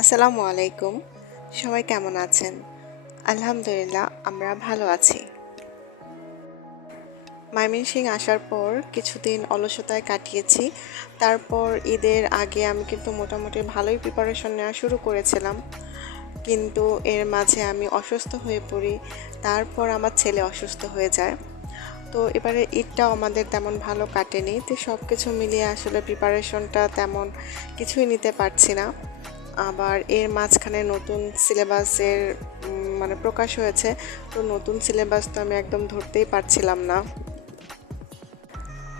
আসসালামু আলাইকুম। সবাই কেমন আছেন? আলহামদুলিল্লাহ আমরা ভালো আছি। ময়মনসিংহ আসার পর কিছুদিন অলসতায় কাটিয়েছি। তারপর ঈদের আগে আমি কিন্তু মোটামুটি ভালোই প্রিপারেশন নেওয়া শুরু করেছিলাম। কিন্তু এর মাঝে আমি অসুস্থ হয়ে পড়ি। তারপর আমার ছেলে অসুস্থ হয়ে যায়। তো এবারে ঈদটাও আমাদের তেমন ভালো কাটেনি। তো সবকিছু মিলিয়ে আসলে প্রিপারেশনটা তেমন কিছুই নিতে পারছি না। আবার এর মাঝখানে নতুন সিলেবাসের মানে প্রকাশ হয়েছে। তো নতুন সিলেবাস তো আমি একদম ধরতেই পারছিলাম না।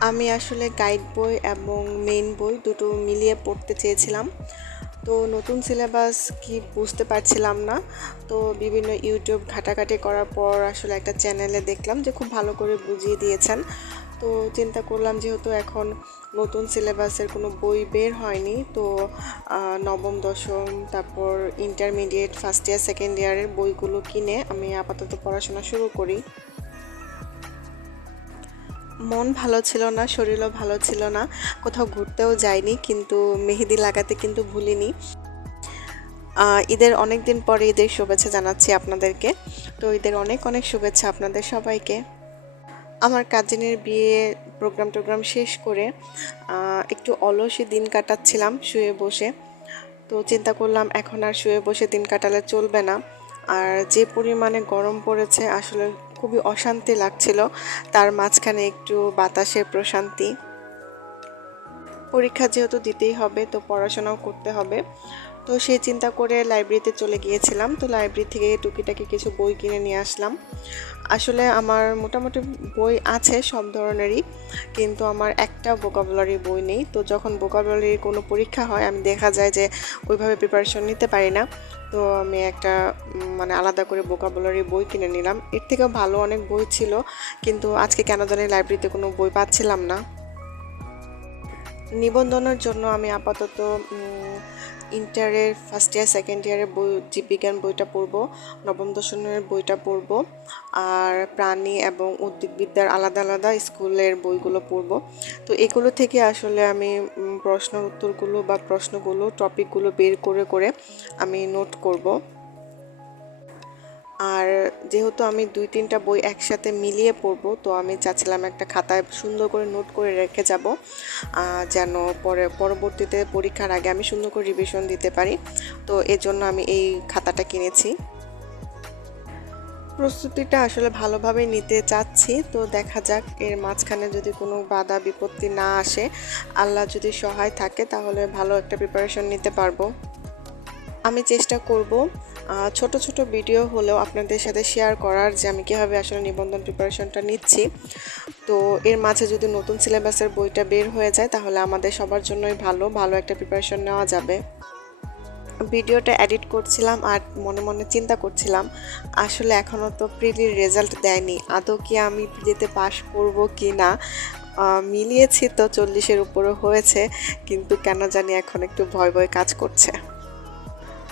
আমি আসলে গাইড বই এবং মেইন বই দুটো মিলিয়ে পড়তে চেয়েছিলাম। তো নতুন সিলেবাস কি বুঝতে পারছিলাম না। তো বিভিন্ন ইউটিউব ঘাটাঘাটি করার পর আসলে একটা চ্যানেলে দেখলাম যে খুব ভালো করে বুঝিয়ে দিয়েছেন। তো চিন্তা করলাম যেহেতু এখন নতুন সিলেবাসের কোনো বই বের হয়নি, তো নবম দশম তারপর ইন্টারমিডিয়েট ফার্স্ট ইয়ার সেকেন্ড ইয়ারের বইগুলো কিনে আমি আপাতত পড়াশোনা শুরু করি। মন ভালো ছিল না, শরীরও ভালো ছিল না, কোথাও ঘুরতেও যাইনি, কিন্তু মেহেদি লাগাতে কিন্তু ভুলিনি। ঈদের অনেক দিন পরে ঈদের শুভেচ্ছা জানাচ্ছি আপনাদেরকে। তো ঈদের অনেক অনেক শুভেচ্ছা আপনাদের সবাইকে। আমার কাজিনের বিয়ে প্রোগ্রাম শেষ করে একটু অলসই দিন কাটাচ্ছিলাম শুয়ে বসে। তো চিন্তা করলাম এখন আর শুয়ে বসে দিন কাটালে চলবে না। আর যে পরিমাণে গরম পড়েছে আসলে খুবই অশান্তি লাগছিল, তার মাঝখানে একটু বাতাসের প্রশান্তি। পরীক্ষা যেহেতু দিতেই হবে তো পড়াশোনাও করতে হবে। তো সেই চিন্তা করে লাইব্রেরিতে চলে গিয়েছিলাম। তো লাইব্রেরি থেকে টুকিটাকি কিছু বই কিনে নিয়ে আসলাম। আসলে আমার মোটামুটি বই আছে সব ধরনেরই, কিন্তু আমার একটা ভোকাবুলারি বই নেই। তো যখন ভোকাবুলারির কোনো পরীক্ষা হয় আমি দেখা যায় যে ওইভাবে প্রিপারেশন নিতে পারি না। তো আমি একটা মানে আলাদা করে ভোকাবুলারি বই কিনে নিলাম। এর থেকেও ভালো অনেক বই ছিল, কিন্তু আজকে কেন জানি লাইব্রেরিতে কোনো বই পাচ্ছিলাম না। নিবন্ধনের জন্য আমি আপাতত ইন্টারের ফার্স্ট ইয়ার সেকেন্ড ইয়ারের বই জীববিজ্ঞান বইটা পড়ব, নবম দশমের বইটা পড়ব, আর প্রাণী এবং উদ্ভিদবিদ্যার আলাদা আলাদা স্কুলের বইগুলো পড়ব। তো এগুলো থেকে আসলে আমি প্রশ্নের উত্তরগুলো বা প্রশ্নগুলো টপিকগুলো বের করে করে আমি নোট করব। আর যেহেতু আমি 2-3টা বই একসাথে মিলিয়ে পড়বো, তো আমি চাচ্ছিলাম একটা খাতায় সুন্দর করে নোট করে রেখে যাব, যেন পরবর্তীতে পরীক্ষার আগে আমি সুন্দর করে রিভিশন দিতে পারি। তো এজন্য আমি এই খাতাটা কিনেছি। প্রস্তুতিটা আসলে ভালোভাবে নিতে চাচ্ছি, তো দেখা যাক এর মাঝখানে যদি কোনো বাধা বিপত্তি না আসে, আল্লাহ যদি সহায় থাকে তাহলে ভালো একটা প্রিপারেশন নিতে পারবো। আমি চেষ্টা করব ছোট ছোট ভিডিও হলেও আপনাদের সাথে শেয়ার করার, যে আমি কীভাবে আসলে নিবন্ধন প্রিপারেশনটা নিচ্ছি। তো এর মাঝে যদি নতুন সিলেবাসের বইটা বের হয়ে যায় তাহলে আমাদের সবার জন্যই ভালো ভালো একটা প্রিপারেশন নেওয়া যাবে। ভিডিওটা এডিট করছিলাম আর মনে মনে চিন্তা করছিলাম আসলে এখনও তো প্রিলির রেজাল্ট দেয়নি, আদৌ কি আমি প্রিলিতে পাশ করব কি না। মিলিয়েছি তো 40-এর উপরে হয়েছে, কিন্তু কেন জানি এখন একটু ভয় ভয় কাজ করছে।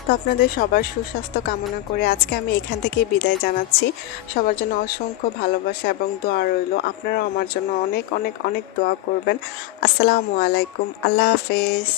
তো আপনাদের সবার সুস্বাস্থ্য কামনা করে আজকে আমি এখান থেকেই বিদায় জানাচ্ছি। সবার জন্য অসংখ্য ভালোবাসা এবং দোয়া রইল। আপনারাও আমার জন্য অনেক অনেক অনেক দোয়া করবেন। আসসালামু আলাইকুম, আল্লাহ হাফেজ।